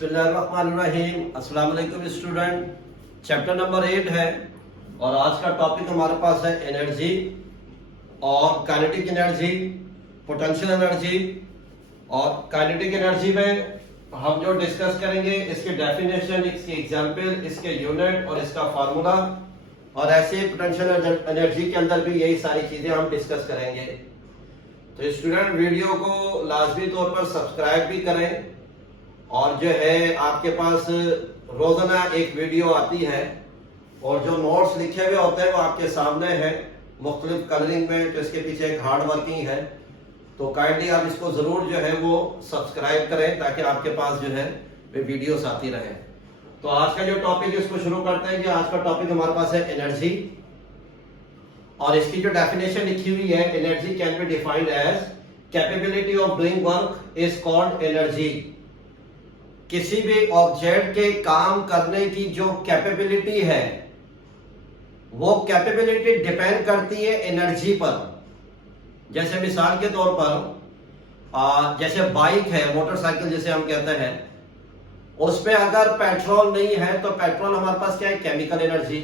बिस्मिल्लाहिर्रहमानिर्रहीम। अस्सलाम वालेकुम स्टूडेंट। चैप्टर नंबर 8 है और आज का टॉपिक हमारे पास है एनर्जी और काइनेटिक एनर्जी, पोटेंशियल एनर्जी। और काइनेटिक एनर्जी में हम जो डिस्कस करेंगे इसकी डेफिनेशन, इसकी एग्जांपल, इसके यूनिट और इसका फार्मूला। और ऐसे पोटेंशियल एनर्जी के अंदर भी यही सारी चीजें हम डिस्कस करेंगे। तो स्टूडेंट वीडियो को लाजमी तौर पर सब्सक्राइब भी करें और जो है आपके पास रोजाना एक वीडियो आती है और जो नोट्स लिखे हुए होते हैं वो आपके सामने है मुख्तलिफ कलरिंग में, तो इसके पीछे एक हार्ड वर्किंग है। तो काइंडली आप इसको जरूर जो है वो सब्सक्राइब करें ताकि आपके पास जो है वे वीडियोस आती रहे। तो आज का जो टॉपिक इसको शुरू करते हैं कि आज का टॉपिक हमारे पास है एनर्जी और इसकी जो डेफिनेशन लिखी हुई है, energy can be defined as capability of doing work is called energy. किसी भी ऑब्जेक्ट के काम करने की जो कैपेबिलिटी है वो कैपेबिलिटी डिपेंड करती है एनर्जी पर। जैसे मिसाल के तौर पर जैसे बाइक है, मोटरसाइकिल जिसे हम कहते हैं, उसमें अगर पेट्रोल नहीं है तो पेट्रोल हमारे पास क्या है, केमिकल एनर्जी।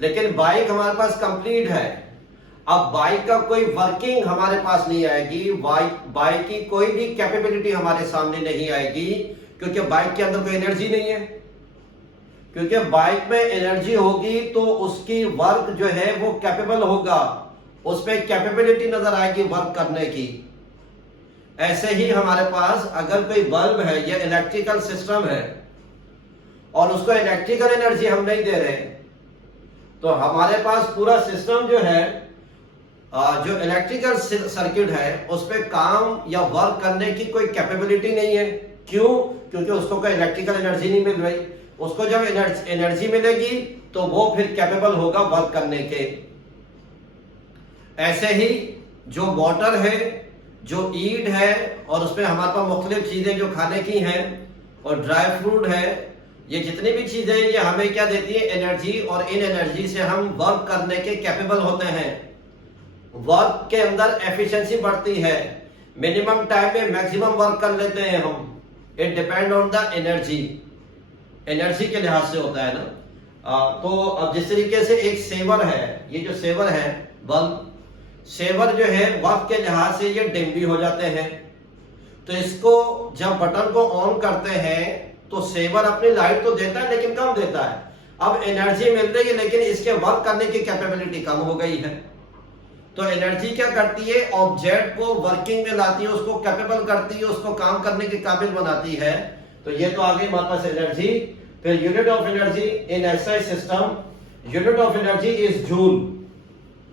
लेकिन बाइक हमारे पास कंप्लीट है। अब बाइक का कोई वर्किंग हमारे पास नहीं आएगी, बाइक की कोई भी कैपेबिलिटी हमारे सामने नहीं आएगी क्योंकि बाइक के अंदर कोई एनर्जी नहीं है। क्योंकि बाइक में एनर्जी होगी तो उसकी वर्क जो है वो कैपेबल होगा, उसमें कैपेबिलिटी नजर आएगी वर्क करने की। ऐसे ही हमारे पास अगर कोई बल्ब है या इलेक्ट्रिकल सिस्टम है और उसको इलेक्ट्रिकल एनर्जी हम नहीं दे रहे तो हमारे पास पूरा सिस्टम जो है, जो इलेक्ट्रिकल सर्किट है, उस पे काम या वर्क करने की कोई कैपेबिलिटी नहीं है। क्यों? क्योंकि उसको कोई इलेक्ट्रिकल एनर्जी नहीं मिल रही। उसको जब एनर्जी मिलेगी तो वो फिर कैपेबल होगा वर्क करने के। ऐसे ही जो वाटर है, जो ईट है और उसमें हमारे पास मुख्तलिफ चीजें जो खाने की हैं और ड्राई फ्रूट है, ये जितनी भी चीजें ये हमें क्या देती है, एनर्जी। और इन एनर्जी से हम वर्क करने के कैपेबल होते हैं। वर्क के अंदर एफिशिएंसी बढ़ती है, मिनिमम टाइम में मैक्सिमम वर्क कर लेते हैं हम। It depend on the energy, energy के लिहाज से होता है ना। तो अब जिस तरीके से एक सेवर है, ये जो सेवर है बल्ब, सेवर जो है वर्क के लिहाज से ये डिम भी हो जाते हैं। तो इसको जब बटन को ऑन करते हैं तो सेवर अपनी लाइट तो देता है लेकिन कम देता है। अब एनर्जी मिल रही है लेकिन इसके वर्क करने की कैपेबिलिटी कम हो गई है। तो एनर्जी क्या करती है, ऑब्जेक्ट को वर्किंग में लाती है, उसको कैपेबल करती है, उसको काम करने के काबिल बनाती है। तो ये तो आ गई हमारे पास एनर्जी। फिर unit of energy in SI system, unit of energy is joule.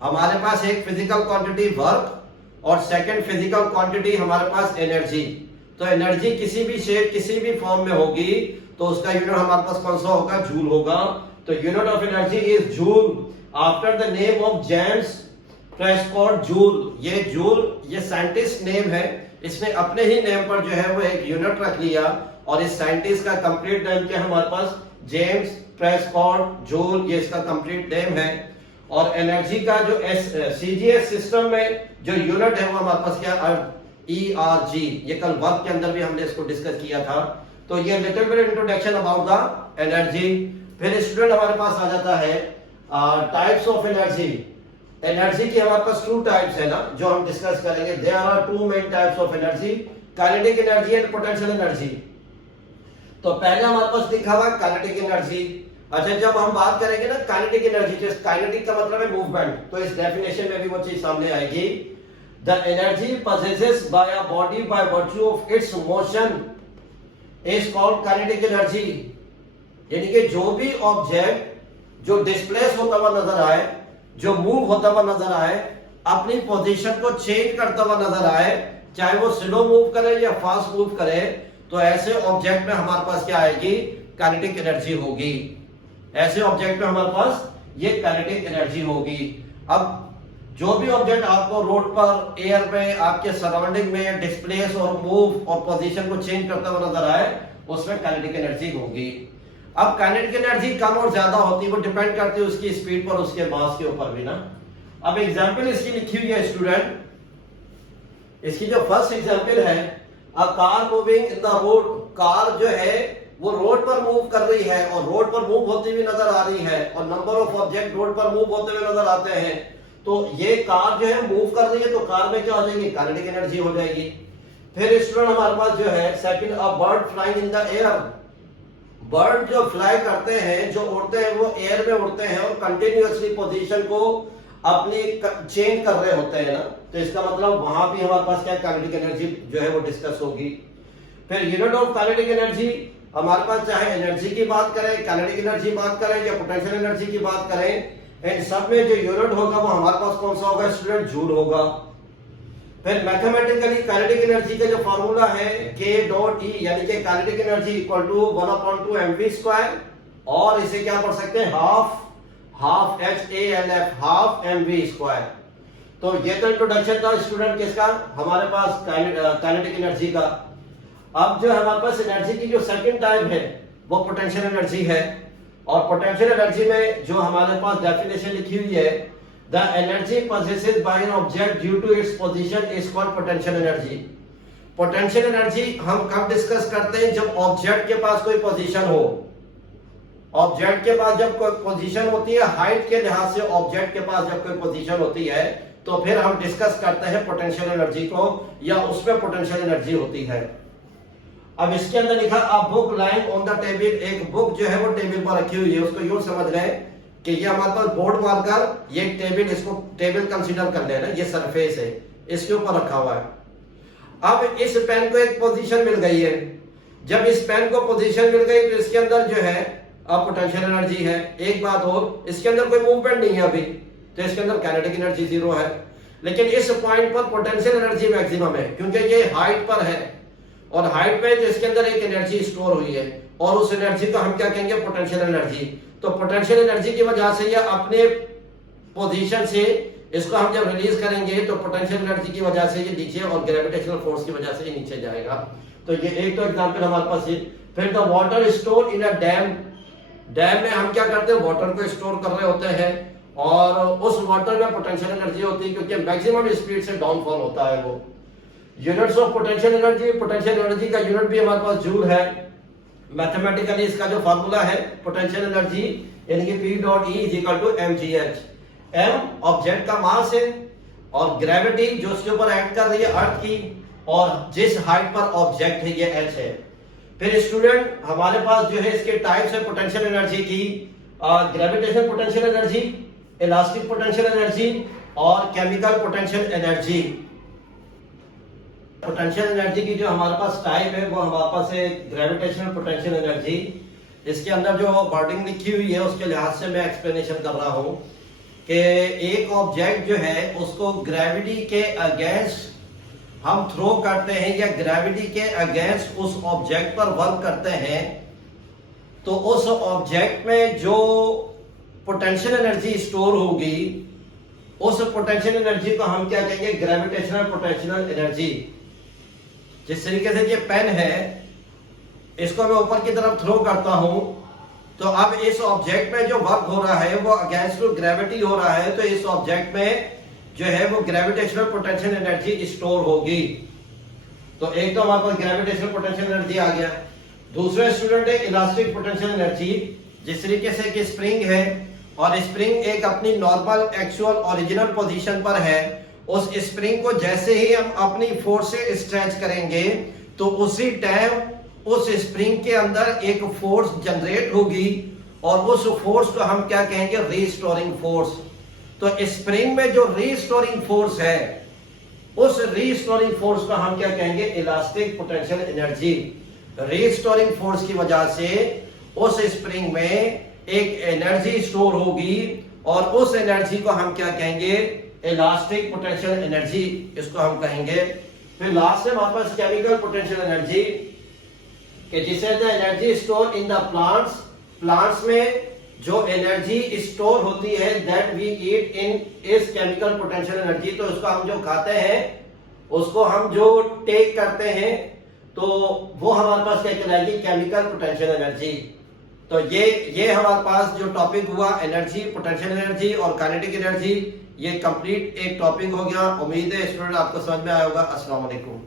हमारे पास एक फिजिकल क्वांटिटी वर्क और सेकंड फिजिकल क्वांटिटी हमारे पास एनर्जी। तो एनर्जी किसी भी शेप, किसी भी फॉर्म में होगी तो उसका यूनिट हमारे पास कौन सा होगा, जूल होगा। तो unit of energy is joule after the name of James Prescott joule. ये जूल ये साइंटिस्ट नेम है, इसने अपने ही नेम पर जो है वो एक यूनिट रख लिया। और इस साइंटिस्ट का कंप्लीट नेम क्या है हमारे पास, जेम्स प्रेस्कॉट जूल, ये इसका कंप्लीट नेम है। और एनर्जी का जो सीजीएस सिस्टम में जो यूनिट है वो हमारे पास क्या, ERG। ये कल वर्क के अंदर भी हमने इसको डिस्कस किया था। तो ये little bit introduction about the energy. फिर स्टूडेंट हमारे पास आ जाता है टाइप्स ऑफ एनर्जी। एनर्जी की हमारे पास 2 टाइप्स है ना जो हम डिस्कस करेंगे। There are 2 main types of energy, kinetic energy and potential energy. तो पहले हमारे पास लिखा हुआ काइनेटिक एनर्जी। अच्छा, जब हम बात करेंगे ना काइनेटिक एनर्जी, काइनेटिक का मतलब है मूवमेंट, तो इस डेफिनेशन में भी वो चीज सामने आएगी। The energy possessed by a body by virtue of its motion is called kinetic energy। यानी कि जो भी ऑब्जेक्ट जो डिस्प्लेस होता हुआ नजर आए, जो मूव होता हुआ नजर आए, अपनी पोजीशन को चेंज करता हुआ नजर आए, चाहे वो स्लो मूव करे या फास्ट मूव करे, तो ऐसे ऑब्जेक्ट में हमारे पास क्या आएगी, काइनेटिक एनर्जी होगी। ऐसे ऑब्जेक्ट में हमारे पास ये काइनेटिक एनर्जी होगी। अब जो भी ऑब्जेक्ट आपको रोड पर, एयर में, आपके सराउंडिंग में डिस्प्लेस और मूव और पोजीशन को चेंज करता हुआ नजर आए, उसमें काइनेटिक एनर्जी होगी। अब काइनेटिक एनर्जी कम और ज्यादा होती है, वो डिपेंड करती है उसकी स्पीड पर, उसके मास के ऊपर भी ना। अब एग्जांपल इसकी लिखी हुई है स्टूडेंट, इसकी जो फर्स्ट एग्जांपल है, a car moving in the road car जो है वो रोड पर मूव कर रही है और रोड पर मूव होती हुई नजर आ रही है और नंबर ऑफ ऑब्जेक्ट रोड पर मूव होते हुए नजर आते हैं, तो ये कार जो है मूव कर रही है, तो कार में क्या हो जाएगी, काइनेटिक एनर्जी हो जाएगी। फिर स्टूडेंट हमारे पास जो है second, a bird flying in the air. Bird जो फ्लाई करते हैं, जो उड़ते हैं, वो एयर में उड़ते हैं और कंटिन्यूअसली पोजीशन को अपनी चेंज कर रहे होते हैं ना, तो इसका मतलब वहां भी हमारे पास क्या काइनेटिक एनर्जी जो है वो डिस्कस होगी। फिर यूनिट ऑफ काइनेटिक एनर्जी हमारे पास, चाहे एनर्जी की बात करें, काइनेटिक एनर्जी बात करें या पोटेंशियल एनर्जी की बात करें, इन सब में जो यूनिट होगा वो हमारे पास कौन सा होगा स्टूडेंट, जूल होगा। फिर मैथमेटिकली काइनेटिक एनर्जी का जो फार्मूला है K डॉट E, यानी कि kinetic energy equal to 1/2 mv², और इसे क्या पढ़ सकते हैं, हाफ HALF, हाफ mv²। तो ये तो इंट्रोडक्शन था स्टूडेंट किसका, हमारे पास काइनेटिक एनर्जी का। अब जो हमारे पास एनर्जी की जो सेकंड टाइप है वो पोटेंशियल एनर्जी है, और पोटेंशियल एनर्जी में जो हमारे पास डेफिनेशन लिखी हुई है, the energy possessed by an object due to its position is called potential energy। Potential energy हम कब डिस्कस करते हैं, जब ऑब्जेक्ट के पास कोई पोजीशन हो। ऑब्जेक्ट के पास जब कोई पोजीशन होती है, हाइट के लिहाज से ऑब्जेक्ट के पास जब कोई पोजीशन होती है, तो फिर हम डिस्कस करते हैं पोटेंशियल एनर्जी को, या उसमें पोटेंशियल एनर्जी होती है। अब इसके अंदर लिखा a book lying on the table, एक बुक जो है वो टेबल पर रखी हुई है, उसको यूं समझ लें कि ये हमारे पास बोर्ड मार्कर, ये टेबल, इसको टेबल कंसीडर कर लेना, ये सरफेस है, इसके ऊपर रखा हुआ है। अब इस पेन को एक पोजीशन मिल गई है, जब इस पेन को पोजीशन मिल गई तो इसके अंदर जो है अब पोटेंशियल एनर्जी है। एक बात और, इसके अंदर कोई मूवमेंट नहीं है अभी, तो इसके अंदर काइनेटिक एनर्जी 0 है। लेकिन इस पॉइंट पर पोटेंशियल एनर्जी मैक्सिमम है, क्योंकि ये हाइट पर है, और हाइट पे तो इसके अंदर एक एनर्जी स्टोर हुई है, और उस एनर्जी को हम क्या कहेंगे, पोटेंशियल एनर्जी। तो पोटेंशियल एनर्जी की वजह से या अपने पोजीशन से इसको हम जब रिलीज करेंगे तो पोटेंशियल एनर्जी की वजह से ये नीचे, और ग्रेविटेशनल फोर्स की वजह से ये नीचे जाएगा। तो ये एक तो एग्जांपल हमारे पास है। फिर the water store in a dam, dam में हम क्या करते हैं, वाटर को स्टोर कर रहे होते हैं, और उस वाटर में पोटेंशियल एनर्जी होती है, क्योंकि मैक्सिमम स्पीड से डाउनफॉल होता है वो। Units of potential energy, potential energy का यूनिट भी हमारे पास जूल है। मैथमेटिकली इसका जो फार्मूला है पोटेंशियल एनर्जी, यानी कि P dot E is equal to mgh। m object का मास है, और ग्रेविटी जो उसके ऊपर एक्ट कर रही है अर्थ की, और जिस हाइट पर ऑब्जेक्ट है ये h है। फिर स्टूडेंट हमारे पास जो है इसके टाइप्स है पोटेंशियल एनर्जी की, gravitational potential energy, elastic potential energy, और chemical potential energy. Potential energy की जो हमारे पास टाइप है वो हमारे पास है ग्रेविटेशनल पोटेंशियल एनर्जी। इसके अंदर जो वर्डिंग लिखी हुई है उसके लिहाज से मैं एक्सप्लेनेशन कर रहा हूं कि एक ऑब्जेक्ट जो है उसको ग्रेविटी के अगेंस्ट हम थ्रो करते हैं, या ग्रेविटी के अगेंस्ट उस ऑब्जेक्ट पर वर्क करते हैं, तो उस ऑब्जेक्ट में जो पोटेंशियल एनर्जी स्टोर होगी, उस पोटेंशियल एनर्जी को हम क्या कहेंगे, ग्रेविटेशनल पोटेंशियल एनर्जी। जिस तरीके से ये पेन है, इसको मैं ऊपर की तरफ थ्रो करता हूं, तो अब इस ऑब्जेक्ट में जो वर्क हो रहा है वो अगेंस्ट ग्रेविटी हो रहा है, तो इस ऑब्जेक्ट में जो है वो ग्रेविटेशनल पोटेंशियल एनर्जी स्टोर होगी। तो एक तो हमारे पास ग्रेविटेशनल पोटेंशियल एनर्जी आ गया। दूसरे स्टूडेंट है इलास्टिक पोटेंशियल एनर्जी। जिस तरीके से कि स्प्रिंग है, और स्प्रिंग एक अपनी नॉर्मल एक्चुअल ओरिजिनल पोजीशन पर है, उस स्प्रिंग को जैसे ही हम अपनी फोर्स से स्ट्रेच करेंगे तो उसी टाइम उस स्प्रिंग के अंदर एक फोर्स जनरेट होगी, और उस फोर्स को हम क्या कहेंगे, रीस्टोरिंग फोर्स। तो स्प्रिंग में जो रीस्टोरिंग फोर्स है, उस रीस्टोरिंग फोर्स को हम क्या कहेंगे, elastic potential energy. Restoring force की वजह से उस स्प्रिंग में एक एनर्जी स्टोर होगी, और उस एनर्जी को हम क्या कहेंगे, इलास्टिक पोटेंशियल एनर्जी, इसको हम कहेंगे। फिर लास्ट में हमारे पास केमिकल पोटेंशियल एनर्जी, कि जिसे the energy store in the plants, plants में जो एनर्जी स्टोर होती है that we eat in is chemical potential energy. तो उसको हम जो खाते हैं, उसको हम जो टेक करते हैं, तो वो हमारे पास क्या कहलाएगी, केमिकल पोटेंशियल एनर्जी। तो ये हमारे पास जो टॉपिक हुआ एनर्जी, पोटेंशियल एनर्जी और काइनेटिक एनर्जी, ये कंप्लीट एक टॉपिक हो गया। उम्मीद है स्टूडेंट आपको समझ में आया होगा। अस्सलाम वालेकुम।